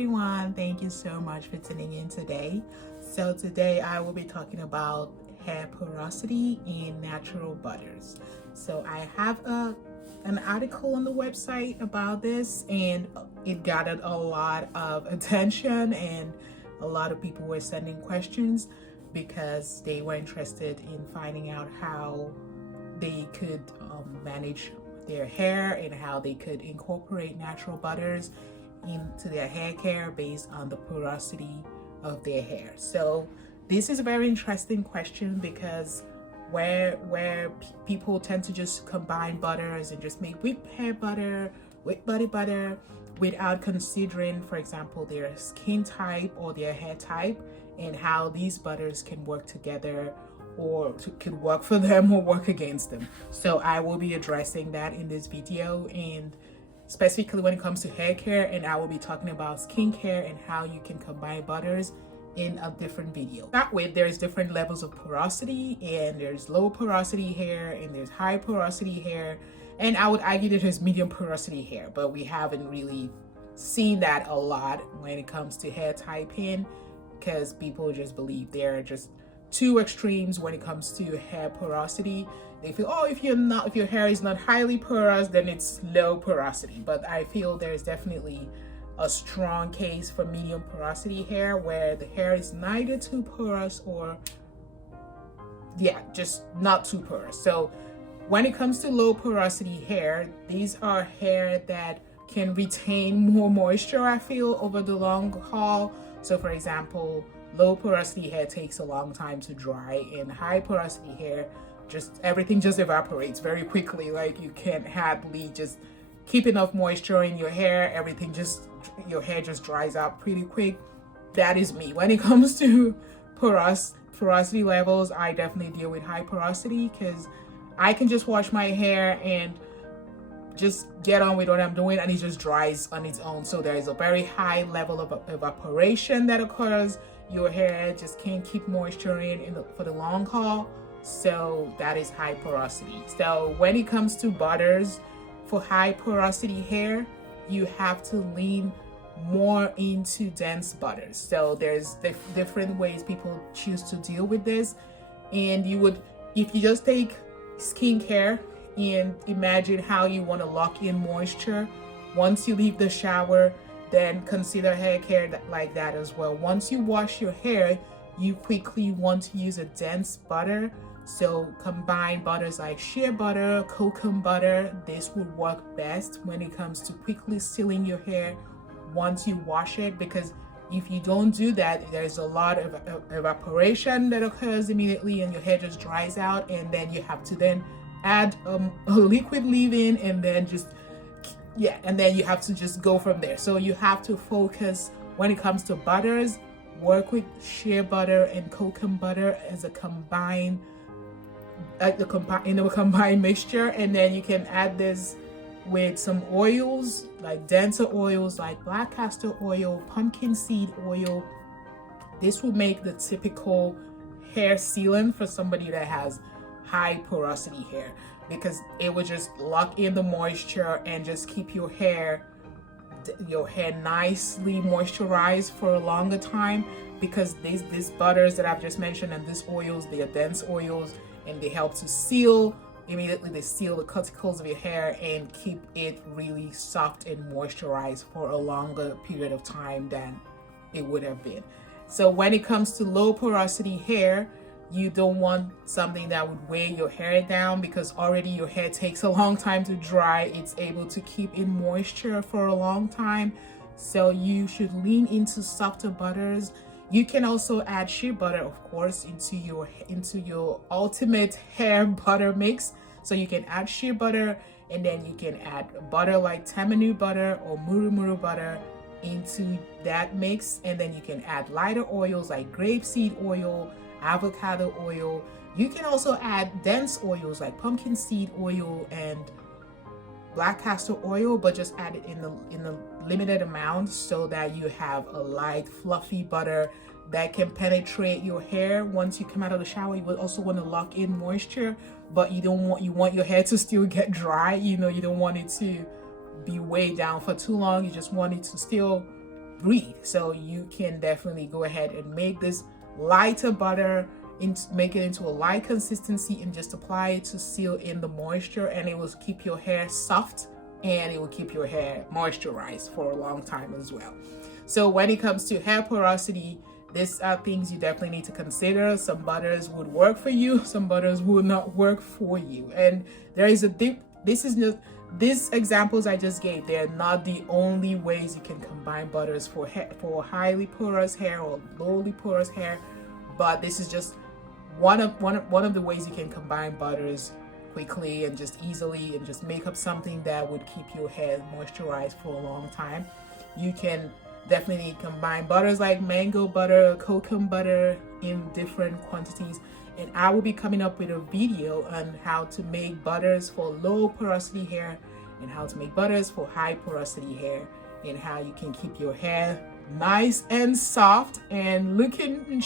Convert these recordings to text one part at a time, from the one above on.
everyone, thank you so much for tuning in today. So today I will be talking about hair porosity in natural butters. So I have an article on the website about this, and it gathered a lot of attention, and a lot of people were sending questions because they were interested in finding out how they could manage their hair and how they could incorporate natural butters into their hair care based on the porosity of their hair. So this is a very interesting question because where people tend to just combine butters and just make whipped hair butter, whipped body butter, without considering, for example, their skin type or their hair type and how these butters can work together or could work for them or work against them. So I will be addressing that in this video, and specifically when it comes to hair care, and I will be talking about skincare and how you can combine butters in a different video. That way, there's different levels of porosity, and there's low porosity hair and there's high porosity hair, and I would argue that there's medium porosity hair, but we haven't really seen that a lot when it comes to hair typing because people just believe they're just two extremes when it comes to hair porosity. They feel, oh, if your hair is not highly porous, then it's low porosity. But I feel there's definitely a strong case for medium porosity hair where the hair is neither too porous or just not too porous. So when it comes to low porosity hair, these are hair that can retain more moisture, I feel, over the long haul. So for example, low porosity hair takes a long time to dry, and high porosity hair, everything just evaporates very quickly. Like you can't hardly just keep enough moisture in your hair. Your hair just dries out pretty quick. That is me. When it comes to porosity levels, I definitely deal with high porosity because I can just wash my hair and just get on with what I'm doing, and it just dries on its own. So there is a very high level of evaporation that occurs. Your hair just can't keep moisture for the long haul. So that is high porosity. So when it comes to butters for high porosity hair, you have to lean more into dense butters. So there's different ways people choose to deal with this. And if you just take skincare and imagine how you want to lock in moisture once you leave the shower, then consider hair care like that as well. Once you wash your hair, you quickly want to use a dense butter. So combine butters like shea butter, coconut butter. This would work best when it comes to quickly sealing your hair once you wash it, because if you don't do that, there's a lot of evaporation that occurs immediately and your hair just dries out, and then you have to then add a liquid leave-in, and then you have to just go from there. So you have to focus when it comes to butters, work with shea butter and coconut butter as a combined mixture, and then you can add this with some oils, like denser oils like black castor oil, pumpkin seed oil. This will make the typical hair sealant for somebody that has high porosity hair, because it would just lock in the moisture and just keep your hair nicely moisturized for a longer time, because these butters that I've just mentioned and these oils, they are dense oils, and they help to seal immediately. They seal the cuticles of your hair and keep it really soft and moisturized for a longer period of time than it would have been. So when it comes to low porosity hair, you don't want something that would weigh your hair down, because already your hair takes a long time to dry. It's able to keep in moisture for a long time. So you should lean into softer butters. You can also add shea butter, of course, into your ultimate hair butter mix. So you can add shea butter, and then you can add butter like tamanu butter or muru butter into that mix, and then you can add lighter oils like grapeseed oil, avocado oil. You can also add dense oils like pumpkin seed oil and black castor oil, but just add it in the limited amount so that you have a light fluffy butter that can penetrate your hair once you come out of the shower. You would also want to lock in moisture, but you want your hair to still get dry. You don't want it to be weighed down for too long. You just want it to still breathe. So you can definitely go ahead and make this lighter butter, make it into a light consistency, and just apply it to seal in the moisture, and it will keep your hair soft and it will keep your hair moisturized for a long time as well. So when it comes to hair porosity, these are things you definitely need to consider. Some butters would work for you, some butters will not work for you. And there is a these examples I just gave, they're not the only ways you can combine butters for highly porous hair or lowly porous hair, but this is just one of the ways you can combine butters quickly and just easily, and just make up something that would keep your hair moisturized for a long time. You can definitely combine butters like mango butter, cocoa butter in different quantities, and I will be coming up with a video on how to make butters for low porosity hair and how to make butters for high porosity hair, and how you can keep your hair nice and soft and looking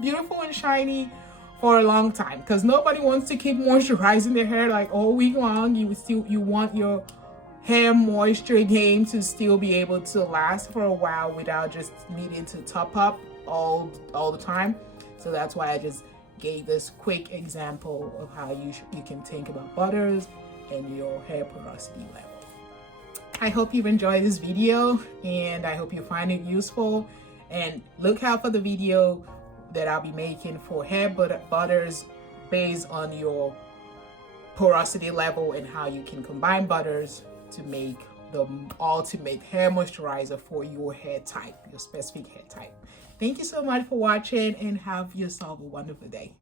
beautiful and shiny for a long time, because nobody wants to keep moisturizing their hair like all week long. You want your hair moisture game to still be able to last for a while without just needing to top up all the time. So that's why I just gave this quick example of how you can think about butters and your hair porosity level. I hope you've enjoyed this video, and I hope you find it useful, and look out for the video that I'll be making for hair butters based on your porosity level and how you can combine butters to make the ultimate hair moisturizer for your hair type, your specific hair type. Thank you so much for watching, and have yourself a wonderful day.